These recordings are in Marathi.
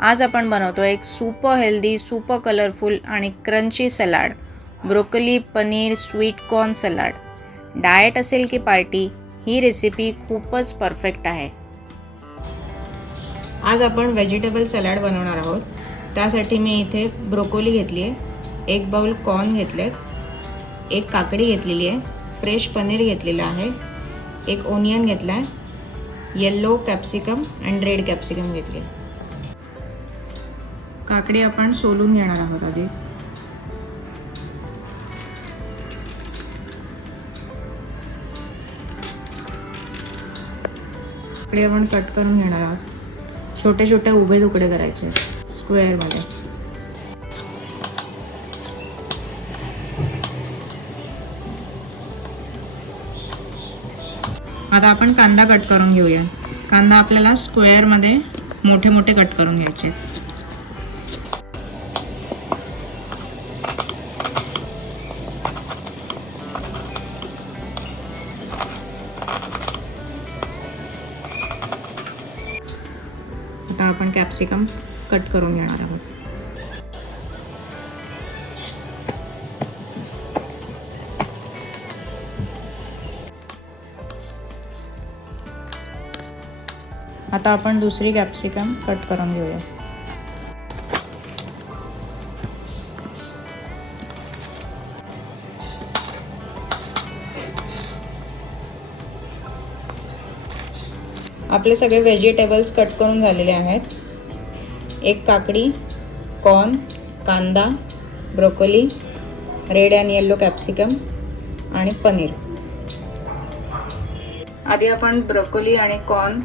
आज आपण बनवतो एक सुपर हेल्दी सुपर कलरफुल आणि crunchy salad broccoli paneer sweet corn salad diet असेल की पार्टी ही रेसिपी खूपच परफेक्ट आहे. आज आपण व्हेजिटेबल सलाड बनवणार आहोत. त्यासाठी मी इथे ब्रोकोली घेतली आहे एक बाउल कॉर्न घेतले एक काकडी घेतलेली आहे फ्रेश पनीर घेतलेलं आहे एक ओनियन घेतला आहे yellow capsicum and red capsicum घेतली आहे काकडी आपण सोलून घेणार आहोत आधी. काकडी आपण कट करून घेणार आहोत. छोटे छोटे उभे तुकडे करायचे स्क्वेअरमध्ये आता आपण कांदा कट करून घेऊया. कांदा आपल्याला स्क्वेअरमध्ये मोठे मोठे कट करून घ्यायचे आहेत. आता आपण कॅप्सिकम कट करून घेणार आहोत. आता आपण दुसरी कॅप्सिकम कट करून घेऊया. आपले सगळे व्हेजिटेबल्स कट करून झालेले आहेत. एक काकडी कॉर्न कांदा broccoli red and yellow capsicum आणि पनीर. आधी आपण ब्रोकोली आणि कॉर्न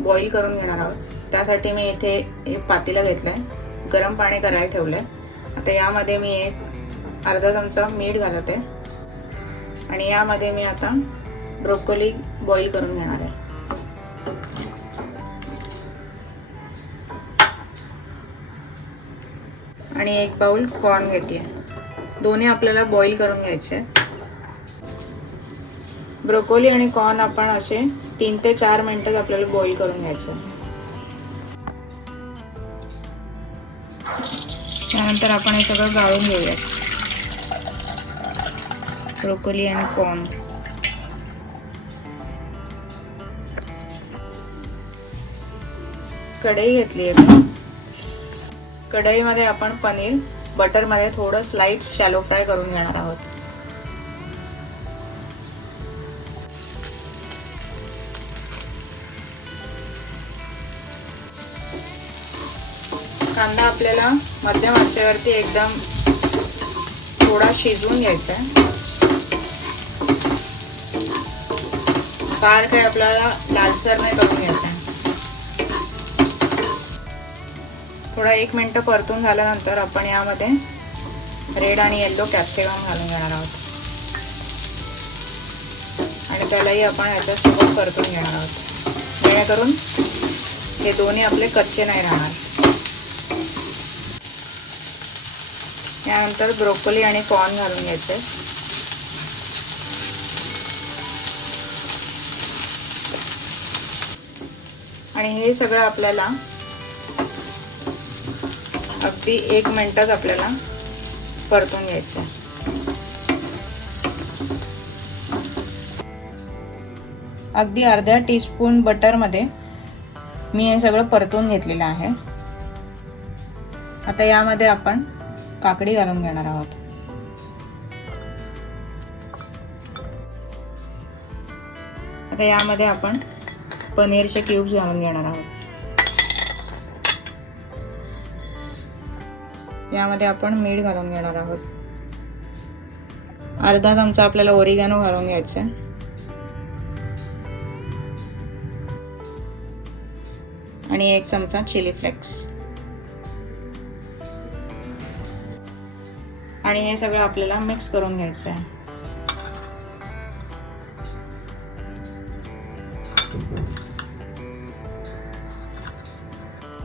बॉईल करून घेणार आहोत. त्यासाठी मी इथे एक पातेलं घेतलं आहे गरम पाणी करायला ठेवलं आहे आता यामध्ये मी एक अर्धा चमचा मीठ घालत. आहे आणि यामध्ये मी आता ब्रोकोली बॉईल करून घेणार आहे. आणि एक बाउल कॉर्न घेते. दोन्ही आपल्याला बॉईल करून घ्यायचे. ब्रोकोली आणि कॉर्न आपण असे तीन ते चार मिनटं आपल्याला बॉईल करून घ्यायचं. त्यानंतर आपण हे सगळं गाळून घेऊयात. ब्रोकोली आणि कॉर्न. कढई घेतली आहे कढईमध्ये आपण पनीर बटरमध्ये थोडं स्लाइड शॅलो फ्राय करून घेणार आहोत. कांदा आपल्याला मध्यम आचेवरती एकदम थोडा शिजवून घ्यायचा आहे. फार काही आपल्याला लालसर नाही करून घ्यायचा आहे. थोडा एक मिनटं परतून झाल्यानंतर आपण यामध्ये रेड आणि येल्लो कॅप्सिकम घालून घेणार आहोत. आणि त्यालाही आपण याच्यासोबत परतून घेणार आहोत. जेणेकरून हे दोन्ही आपले कच्चे नाही राहणार. यानंतर ब्रोकोली आणि कॉर्न घालून घ्यायचे. आणि हे सगळं आपल्याला अगदी एक मिनटच आपल्याला परतून घ्यायचं अगदी अर्ध्या टीस्पून बटरमध्ये मी हे सगळं परतून घेतलेलं आहे. आता यामध्ये आपण काकडी घालून घेणार आहोत. आता यामध्ये आपण पनीरचे क्यूब्स घालून घेणार आहोत. यामध्ये आपण मीठ घालून घेणार आहोत. अर्धा चमचा आपल्याला ओरिगॅनो घालून घ्यायचा आणि एक चमचा चिली फ्लेक्स. आणि हे सगळं आपल्याला मिक्स करून घ्यायचं आहे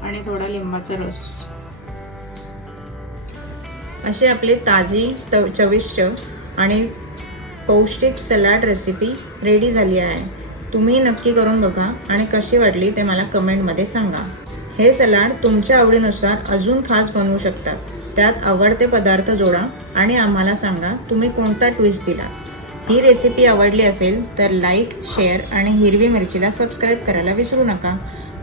आणि थोडा लिंबाचा रस. अशी आपली ताजी तव चविष्ट आणि पौष्टिक सलाड रेसिपी रेडी झाली आहे. तुम्ही नक्की करून बघा आणि कशी वाटली ते मला कमेंटमध्ये सांगा. हे सलाड तुमच्या आवडीनुसार अजून खास बनवू शकतात. त्यात आवडते पदार्थ जोडा आणि आम्हाला सांगा तुम्ही कोणता ट्विस्ट दिला. ही रेसिपी आवडली असेल तर लाईक शेअर आणि हिरवी मिरचीला सबस्क्राईब करायला विसरू नका.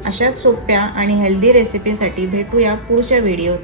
अशाच सोप्या आणि हेल्दी रेसिपीसाठी भेटूया पुढच्या व्हिडिओत